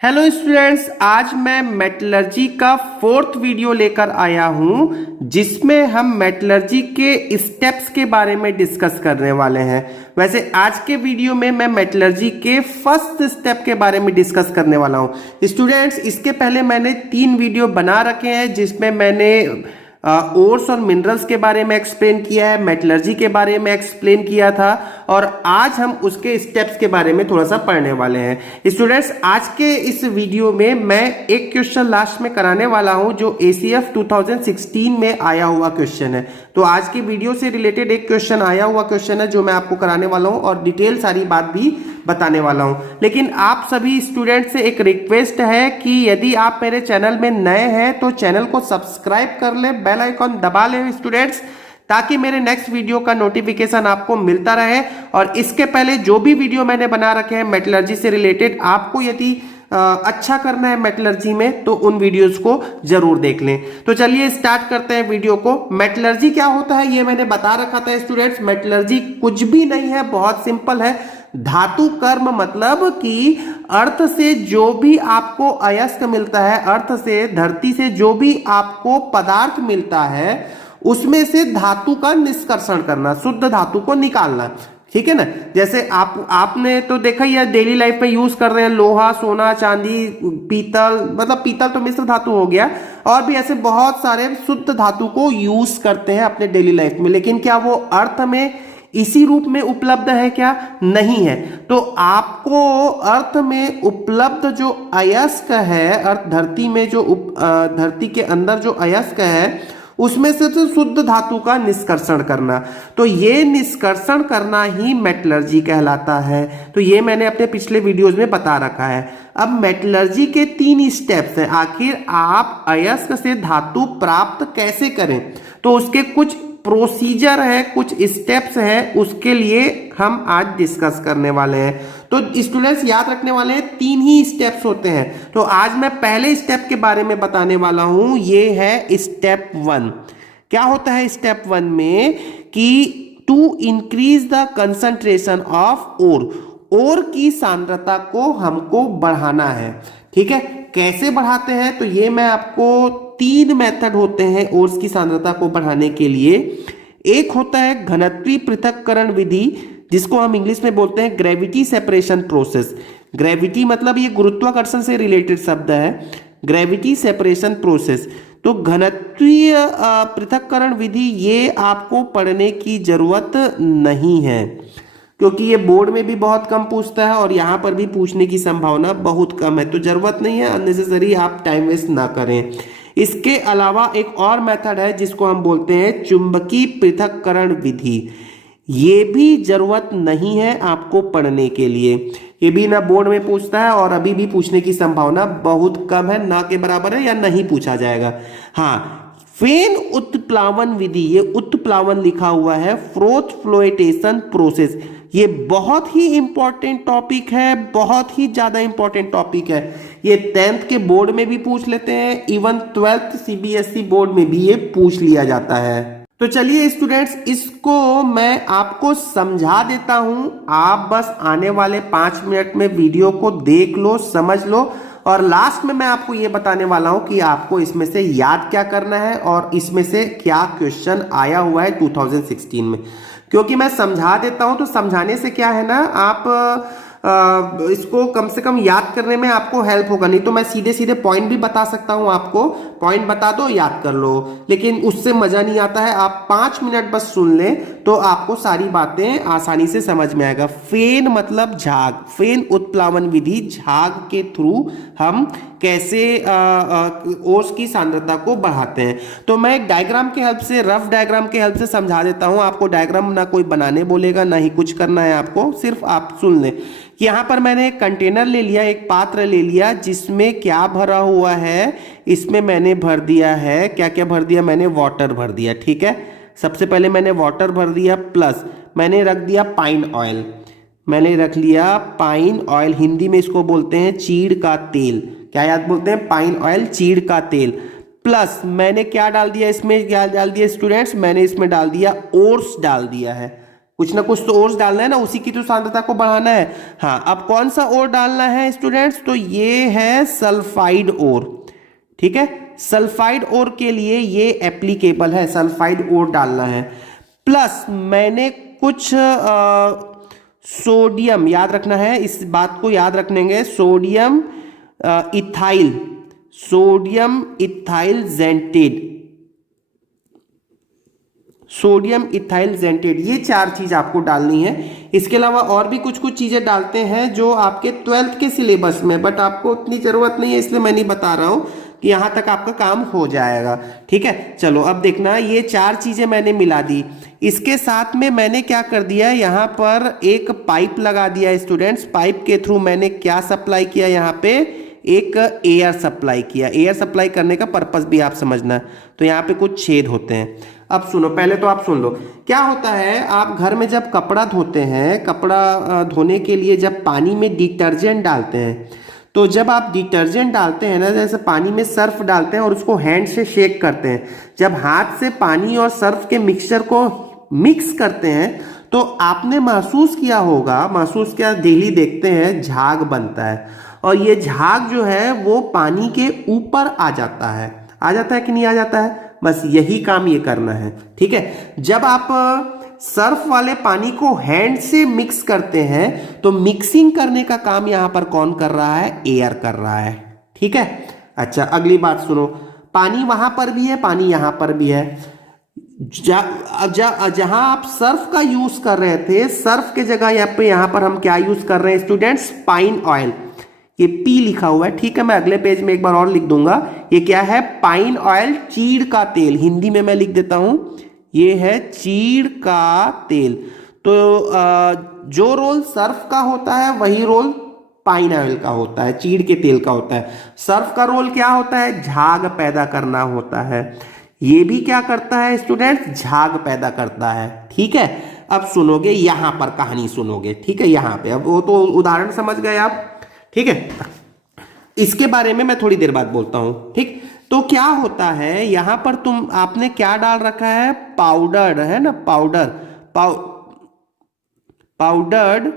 Hello students, आज मैं metallurgy का फोर्थ वीडियो लेकर आया हूं जिसमें हम मेटलर्जी के स्टेप्स के बारे में डिस्कस करने वाले हैं। वैसे आज के वीडियो में मैं मेटलर्जी के फर्स्ट स्टेप के बारे में डिस्कस करने वाला हूं। स्टूडेंट्स, इसके पहले मैंने 3 वीडियो बना रखे हैं जिसमें मैंने ओर्स और मिनरल्स के बारे में एक्सप्लेन किया है, मेटलर्जी के बारे में एक्सप्लेन किया था और आज हम उसके स्टेप्स के बारे में थोड़ा सा पढ़ने वाले हैं। स्टूडेंट्स, आज के इस वीडियो में मैं एक क्वेश्चन लास्ट में कराने वाला हूं जो ACF 2016 में आया हुआ क्वेश्चन है। तो आज की वीडियो से रिलेटेड एक क्वेश्चन आया हुआ क्वेश्चन है जो मैं आपको कराने वाला हूं और डिटेल सारी बात भी बताने वाला हूं। लेकिन आप सभी स्टूडेंट से एक रिक्वेस्ट है कि यदि आप मेरे चैनल में नए हैं तो चैनल को सब्सक्राइब कर ले, बेल आइकॉन दबा ले स्टूडेंट्स, ताकि मेरे नेक्स्ट वीडियो का नोटिफिकेशन आपको मिलता रहे। और इसके पहले जो भी वीडियो मैंने बना रखे हैं मेटलर्जी से रिलेटेड, आपको यदि अच्छा करना है मेटलर्जी में तो उन वीडियोस को जरूर देख लें। तो चलिए स्टार्ट करते हैं वीडियो को। मेटलर्जी क्या होता है ये मैंने बता रखा था स्टूडेंट्स। मेटलर्जी कुछ भी नहीं है, बहुत सिंपल है। धातु कर्म मतलब कि अर्थ से जो भी आपको अयस्क मिलता है, अर्थ से धरती से जो भी आपको पदार्थ मिलता है उसमें से धातु का निष्कर्षण करना, शुद्ध धातु को निकालना। ठीक है ना। जैसे आपने तो देखा ही है, डेली लाइफ में यूज कर रहे हैं लोहा, सोना, चांदी, पीतल, मतलब पीतल तो मिश्र धातु हो गया, और भी ऐसे बहुत सारे शुद्ध धातु को यूज करते हैं अपने डेली लाइफ में। लेकिन क्या वो अर्थ में इसी रूप में उपलब्ध है? क्या नहीं है। तो आपको अर्थ में उपलब्ध जो अयस्क है, अर्थ धरती में जो धरती के अंदर जो अयस्क है उसमें से तो शुद्ध धातु का निष्कर्षण करना, तो ये निष्कर्षण करना ही मेटलर्जी कहलाता है। तो ये मैंने अपने पिछले वीडियोस में बता रखा है। अब मेटलर्जी के 3 स्टेप्स हैं। आखिर आप अयस्क से धातु प्राप्त कैसे करें, तो उसके कुछ प्रोसीजर है, कुछ स्टेप्स हैं, उसके लिए हम आज डिस्कस करने वाले हैं। तो स्टूडेंट्स याद रखने वाले हैं 3 ही स्टेप्स होते हैं। तो आज मैं पहले स्टेप के बारे में बताने वाला हूं, ये है स्टेप 1। क्या होता है स्टेप 1 में कि to increase the concentration of ore की सांद्रता को हमको बढ़ाना है। ठीक है, कैसे बढ़ाते हैं तो ये मैं आपको 3 मेथड होते हैं ओर्स की सांद्रता को बढ़ाने के लिए। एक होता है घनत्वीय पृथक्करण विधि, जिसको हम इंग्लिश में बोलते हैं ग्रेविटी सेपरेशन प्रोसेस। ग्रेविटी मतलब ये गुरुत्वाकर्षण से रिलेटेड शब्द है, ग्रेविटी सेपरेशन प्रोसेस। तो घनत्वीय पृथक्करण विधि ये आपको पढ़ने की जरूरत नहीं है, क्योंकि ये बोर्ड में भी बहुत कम पूछता है और यहाँ पर भी पूछने की संभावना बहुत कम है। तो जरूरत नहीं है, अननेसेसरी आप टाइम वेस्ट ना करें। इसके अलावा एक और मेथड है जिसको हम बोलते हैं चुंबकीय पृथक्करण विधि। ये भी जरूरत नहीं है आपको पढ़ने के लिए, ये भी ना बोर्ड में पूछता है और अभी भी पूछने की संभावना बहुत कम है, ना के बराबर है या नहीं पूछा जाएगा। हाँ, फेन उत्प्लावन विधि, ये उत्प्लावन लिखा हुआ है, फ्रोथ फ्लोएटेशन प्रोसेस, ये बहुत ही इंपॉर्टेंट टॉपिक है, बहुत ही ज्यादा इंपॉर्टेंट टॉपिक है। ये 10th के बोर्ड में भी पूछ लेते हैं, इवन 12th CBSE बोर्ड में भी ये पूछ लिया जाता है। तो चलिए स्टूडेंट्स, इसको मैं आपको समझा देता हूं। आप बस आने वाले 5 मिनट में वीडियो को देख लो, समझ लो, और लास्ट में मैं आपको ये बताने वाला हूं कि आपको इसमें से याद क्या करना है और इसमें से क्या क्वेश्चन आया हुआ है 2016 में। क्योंकि मैं समझा देता हूं तो समझाने से क्या है ना, आप इसको कम से कम याद करने में आपको हेल्प होगा। नहीं तो मैं सीधे सीधे पॉइंट भी बता सकता हूं आपको, पॉइंट बता दो याद कर लो, लेकिन उससे मजा नहीं आता है। आप 5 मिनट बस सुन लें तो आपको सारी बातें आसानी से समझ में आएगा। फेन मतलब झाग, फेन उत्प्लावन विधि, झाग के थ्रू हम कैसे ओर्स की सांद्रता को बढ़ाते हैं। तो मैं एक डायग्राम के हेल्प से, रफ डायग्राम के हेल्प से समझा देता हूं। आपको डायग्राम ना कोई बनाने बोलेगा, ना ही कुछ करना है आपको, सिर्फ आप सुन लें। यहां पर मैंने एक कंटेनर ले लिया, एक पात्र ले लिया, जिसमें क्या भरा हुआ है, इसमें मैंने भर दिया है, क्या क्या भर दिया मैंने, वाटर भर दिया। ठीक है, सबसे पहले मैंने वाटर भर दिया, प्लस मैंने रख दिया पाइन ऑयल, मैंने रख लिया पाइन ऑयल, हिंदी में इसको बोलते हैं चीड़ का तेल। क्या याद बोलते हैं? पाइन ऑयल, चीड़ का तेल। प्लस मैंने क्या डाल दिया इसमें, क्या डाल दिया स्टूडेंट्स, मैंने इसमें डाल दिया ओर्स डाल दिया है। कुछ ना कुछ तो और डालना है ना, उसी की तो सांद्रता को बढ़ाना है। हाँ, अब कौन सा और डालना है स्टूडेंट्स, तो ये है सल्फाइड और। ठीक है, सल्फाइड और के लिए ये एप्लीकेबल है, सल्फाइड और डालना है। प्लस मैंने कुछ सोडियम, याद रखना है, इस बात को याद रखेंगे, sodium ethyl, sodium ethyl xanthate, sodium ethyl xanthate, ये 4 चीज आपको डालनी है। इसके अलावा और भी कुछ कुछ चीजें डालते हैं जो आपके 12th के सिलेबस में, बट आपको उतनी जरूरत नहीं है, इसलिए मैं नहीं बता रहा हूं कि यहां तक आपका काम हो जाएगा। ठीक है, चलो अब देखना, ये 4 चीजें मैंने मिला दी। इसके साथ में मैंने क्या कर दिया, यहाँ पर एक पाइप लगा दिया स्टूडेंट्स। पाइप के थ्रू मैंने क्या सप्लाई किया, यहाँ पे एक एयर सप्लाई किया। एयर सप्लाई करने का पर्पस भी आप समझना, तो यहाँ पे कुछ छेद होते हैं। अब सुनो, पहले तो आप सुन लो क्या होता है। आप घर में जब कपड़ा धोते हैं, कपड़ा धोने के लिए जब पानी में डिटर्जेंट डालते हैं, तो जब आप डिटर्जेंट डालते हैं ना, जैसे पानी में सर्फ डालते हैं और उसको हैंड से शेक करते हैं, जब हाथ से पानी और सर्फ के मिक्सचर को मिक्स करते हैं, तो आपने महसूस किया होगा, महसूस किया, डेली देखते हैं झाग बनता है, और ये झाग जो है वो पानी के ऊपर आ जाता है कि नहीं आ जाता है। बस यही काम ये करना है। ठीक है, जब आप सर्फ वाले पानी को हैंड से मिक्स करते हैं, तो मिक्सिंग करने का काम यहां पर कौन कर रहा है, एयर कर रहा है। ठीक है, अच्छा अगली बात सुनो, पानी वहां पर भी है, पानी यहां पर भी है। जहां आप सर्फ का यूज कर रहे थे, सर्फ के जगह यहां पर हम क्या यूज कर रहे हैं स्टूडेंट्स, पाइन ऑयल। ये पी लिखा हुआ है, ठीक है, मैं अगले पेज में एक बार और लिख दूंगा। ये क्या है, पाइन ऑयल, चीड़ का तेल, हिंदी में मैं लिख देता हूं, ये है चीड़ का तेल। तो जो रोल सर्फ का होता है वही रोल पाइन ऑयल का होता है, चीड़ के तेल का होता है। सर्फ का रोल क्या होता है, झाग पैदा करना होता है। ये भी क्या करता है स्टूडेंट्स, झाग पैदा करता है। ठीक है, अब सुनोगे, यहां पर कहानी सुनोगे। ठीक है, यहां पे अब वो तो उदाहरण समझ गए आप। ठीक है, इसके बारे में मैं थोड़ी देर बाद बोलता हूं। ठीक, तो क्या होता है यहां पर, आपने क्या डाल रखा है, पाउडर है ना, पाउडर्ड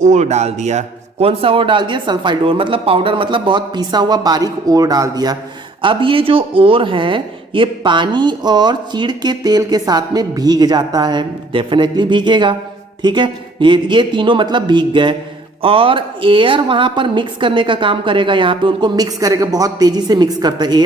ओर डाल दिया। कौन सा ओर डाल दिया, सल्फाइड ओर, मतलब पाउडर मतलब बहुत पीसा हुआ बारीक ओर डाल दिया। अब ये जो ओर है ये पानी और चीड़ के तेल के साथ में भीग जाता है, डेफिनेटली भीगेगा। ठीक है, ये तीनों मतलब भीग गए, और एयर वहां पर मिक्स करने का काम करेगा। यहाँ पे उनको मिक्स करेगा, बहुत तेजी से मिक्स करता है।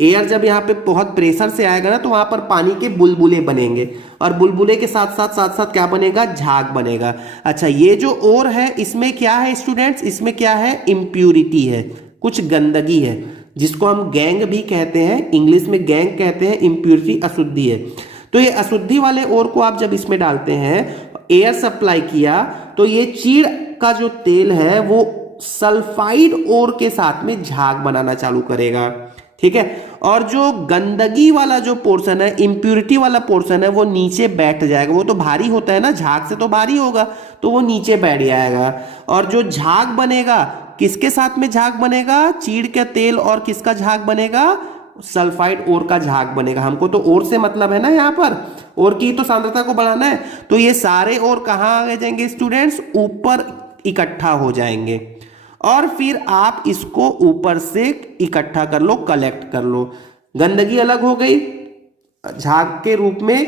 एयर जब यहाँ पे बहुत प्रेशर से आएगा ना, तो वहां पर पानी के बुलबुले बनेंगे, और बुलबुले के साथ साथ क्या बनेगा, झाग बनेगा। अच्छा, ये जो ओर है इसमें क्या है स्टूडेंट्स, इसमें क्या है, इम्प्यूरिटी है, कुछ गंदगी है, जिसको हम गैंग भी कहते हैं, इंग्लिश में गैंग कहते हैं, इम्प्यूरिटी अशुद्धि है। तो ये अशुद्धि वाले ओर को आप जब इसमें डालते हैं, एयर सप्लाई किया, तो ये चीड़ का जो तेल है वो सल्फाइड ओर के साथ में झाग बनाना चालू करेगा। ठीक है, और जो गंदगी वाला जो पोर्शन है, इंप्यूरिटी वाला पोर्शन है, वो नीचे बैठ जाएगा। वो तो भारी होता है ना, झाग से तो भारी होगा, तो वो नीचे बैठ जाएगा। और जो झाग बनेगा, किसके साथ में झाग बनेगा, चीड़ के तेल, और किसका झाग बनेगा, सल्फाइड ओर का झाग बनेगा। हमको तो ओर से मतलब है ना, यहाँ पर ओर की तो सांद्रता को बढ़ाना है। तो ये सारे ओर कहाँ आ जाएंगे स्टूडेंट्स, ऊपर इकट्ठा हो जाएंगे, और फिर आप इसको ऊपर से इकट्ठा कर लो, कलेक्ट कर लो। गंदगी अलग हो गई, झाग के रूप में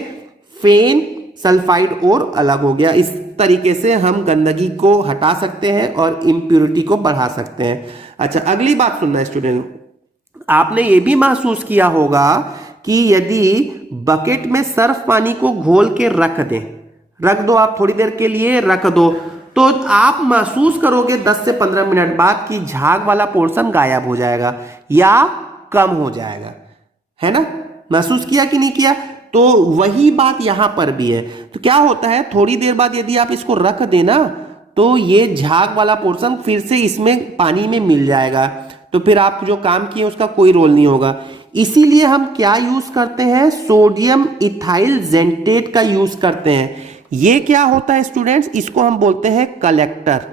फेन सल्फाइड ओर अलग हो गया। इस तरीके से हम गंदगी को हटा सकते हैं और इंप्यूरिटी को बढ़ा सकते हैं। अच्छा, अगली बात सुनना स्टूडेंट, आपने ये भी महसूस किया होगा कि यदि बकेट में सर्फ पानी को घोल के रख दो आप थोड़ी देर के लिए रख दो, तो आप महसूस करोगे 10 से 15 मिनट बाद कि झाग वाला पोर्शन गायब हो जाएगा या कम हो जाएगा, है ना। महसूस किया कि नहीं किया। तो वही बात यहां पर भी है। तो क्या होता है, थोड़ी देर बाद यदि आप इसको रख देना, तो ये झाग वाला पोर्शन फिर से इसमें पानी में मिल जाएगा, तो फिर आप जो काम किए उसका कोई रोल नहीं होगा। इसीलिए हम क्या यूज करते हैं, सोडियम इथाइल जेंटेट का यूज करते हैं। ये क्या होता है स्टूडेंट्स, इसको हम बोलते हैं कलेक्टर,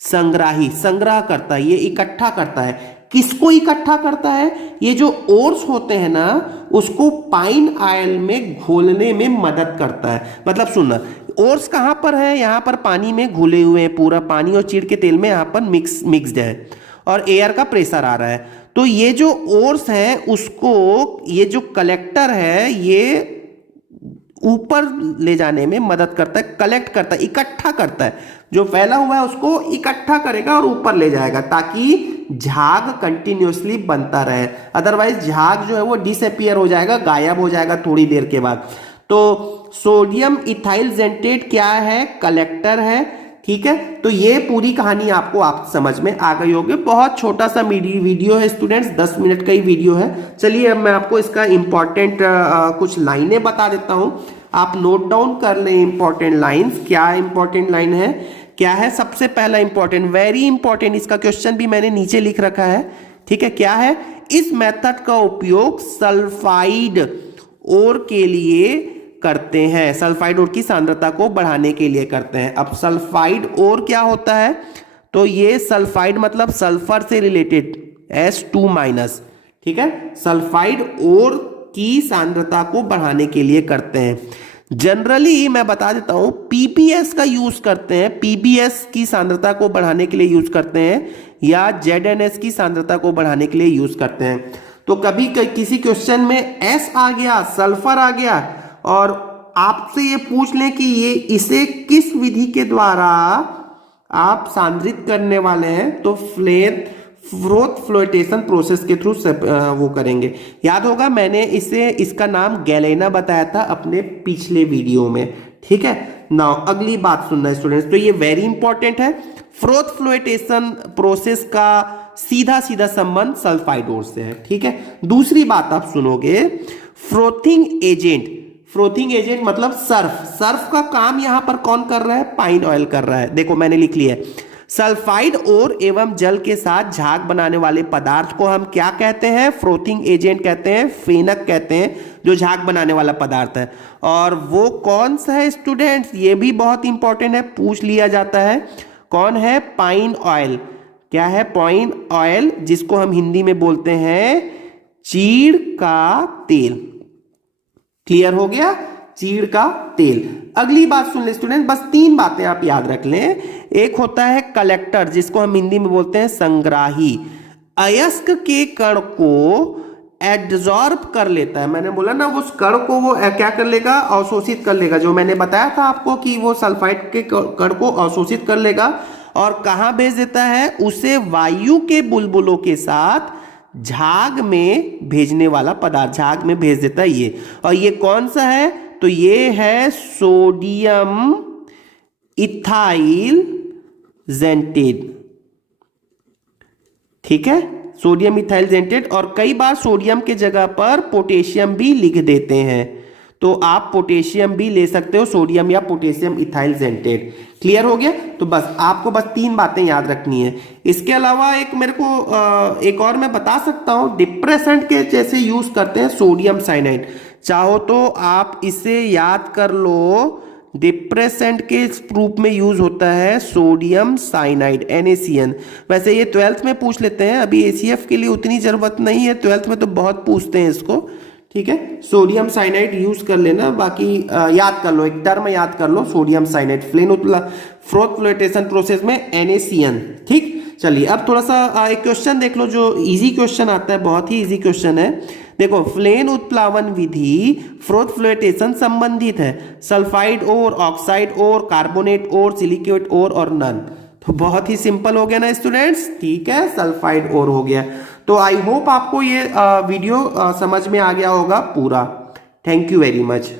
संग्राही, संग्रह करता है, ये इकट्ठा करता है। किसको इकट्ठा करता है? ये जो ओर्स होते हैं ना, उसको पाइन ऑयल में घोलने में मदद करता है। मतलब सुनना, ओर्स कहां पर है? यहां पर पानी में घुले हुए हैं, पूरा पानी और चीड़ के तेल में यहां पर मिक्स्ड है और एयर का प्रेशर आ रहा है। तो ये जो ओर्स है उसको ये जो कलेक्टर है ये ऊपर ले जाने में मदद करता है, कलेक्ट करता है, इकट्ठा करता है। जो फैला हुआ है उसको इकट्ठा करेगा और ऊपर ले जाएगा ताकि झाग कंटिन्यूअसली बनता रहे। अदरवाइज झाग जो है वो डिसअपियर हो जाएगा, गायब हो जाएगा थोड़ी देर के बाद। तो सोडियम इथाइल जेंटेट क्या है? कलेक्टर है। ठीक है, तो ये पूरी कहानी आपको आप समझ में आ गई होगी। बहुत छोटा सा वीडियो है स्टूडेंट्स, 10 मिनट का ही वीडियो है। चलिए अब मैं आपको इसका इंपॉर्टेंट कुछ लाइनें बता देता हूं, आप नोट डाउन कर लें इंपॉर्टेंट लाइंस। क्या इंपॉर्टेंट लाइन है, क्या है? सबसे पहला इंपॉर्टेंट, वेरी इंपॉर्टेंट, इसका क्वेश्चन भी मैंने नीचे लिख रखा है। ठीक है, क्या है? इस मेथड का उपयोग सल्फाइड ओर के लिए करते हैं, सल्फाइड ओर की सांद्रता को बढ़ाने के लिए करते हैं। अब सल्फाइड ओर क्या होता है? तो ये सल्फाइड मतलब सल्फर से रिलेटेड, S2-। ठीक है, सल्फाइड ओर की सांद्रता को बढ़ाने के लिए करते हैं। जनरली मैं बता देता हूं, पीबीएस का यूज करते हैं, पीबीएस की सांद्रता को बढ़ाने के लिए यूज करते हैं, या जेडएनएस की सांद्रता को बढ़ाने के लिए यूज करते हैं। तो कभी किसी क्वेश्चन में एस आ गया, सल्फर आ गया, और आपसे ये पूछ लें कि ये इसे किस विधि के द्वारा आप सांद्रित करने वाले हैं, तो फ्रोथ फ्लोटेशन प्रोसेस के थ्रू वो करेंगे। याद होगा मैंने इसका नाम गैलेना बताया था अपने पिछले वीडियो में। ठीक है, नाउ अगली बात सुनना स्टूडेंट्स, तो ये वेरी इंपॉर्टेंट है। फ्रोथ फ्लोटेशन प्रोसेस का सीधा सीधा संबंध सल्फाइड ओर से है। ठीक है, दूसरी बात आप सुनोगे, फ्रोथिंग एजेंट। फ्रोथिंग एजेंट मतलब सर्फ। सर्फ का काम यहां पर कौन कर रहा है? पाइन ऑयल कर रहा है। देखो मैंने लिख लिया है, सल्फाइड ओर एवं जल के साथ झाग बनाने वाले पदार्थ को हम क्या कहते हैं? फ्रोथिंग एजेंट कहते हैं, फेनक कहते हैं, जो झाग बनाने वाला पदार्थ है। और वो कौन सा है स्टूडेंट्स? ये भी बहुत इंपॉर्टेंट है, पूछ लिया जाता है। कौन है? Pine oil. क्या है? पाइन ऑयल, जिसको हम हिंदी में बोलते हैं चीड़ का तेल। क्लियर हो गया? चीड़ का तेल। अगली बात सुन ले स्टूडेंट, बस 3 बातें आप याद रख लें। एक होता है कलेक्टर, जिसको हम हिंदी में बोलते हैं संग्राही। अयस्क के कण को एब्जॉर्ब कर लेता है। मैंने बोला ना, उस कण को वो क्या कर लेगा? अवशोषित कर लेगा। जो मैंने बताया था आपको कि वो सल्फाइड के कण को अवशोषित कर लेगा और कहां भेज देता है? उसे वायु के बुलबुलों के साथ झाग में भेजने वाला पदार्थ, झाग में भेज देता है ये। और ये कौन सा है? तो ये है सोडियम इथाइल जेंटेट। ठीक है, सोडियम इथाइल जेंटेट। और कई बार सोडियम के जगह पर पोटेशियम भी लिख देते हैं, तो आप पोटेशियम भी ले सकते हो, सोडियम या पोटेशियम इथाइल जेंटेट। क्लियर हो गया? तो बस आपको बस 3 बातें याद रखनी है। इसके अलावा एक मेरे को एक और मैं बता सकता हूं, डिप्रेसेंट के जैसे यूज करते हैं सोडियम साइनाइड। चाहो तो आप इसे याद कर लो, डिप्रेसेंट के रूप में यूज होता है सोडियम साइनाइड, NaCN। वैसे ये 12th में पूछ लेते हैं, अभी ACF के लिए उतनी जरूरत नहीं है, 12th में तो बहुत पूछते हैं इसको। ठीक है, सोडियम साइनाइड यूज कर लेना, बाकी याद कर लो, एक टर्म याद कर लो, sodium cyanide. Froth flotation process में NaCN। ठीक, चलिए अब थोड़ा सा एक क्वेश्चन देख लो, जो इजी क्वेश्चन आता है, बहुत ही इजी क्वेश्चन है। देखो, फ्लेन उत्प्लावन विधि फ्रोथ फ्लोटेशन संबंधित है सल्फाइड ओर, ऑक्साइड ओर, कार्बोनेट ओर, सिलिकेट ओर और नन। तो बहुत ही सिंपल हो गया ना स्टूडेंट्स। ठीक है, सल्फाइड ओर हो गया। तो आई होप आपको ये वीडियो समझ में आ गया होगा पूरा। Thank you very much.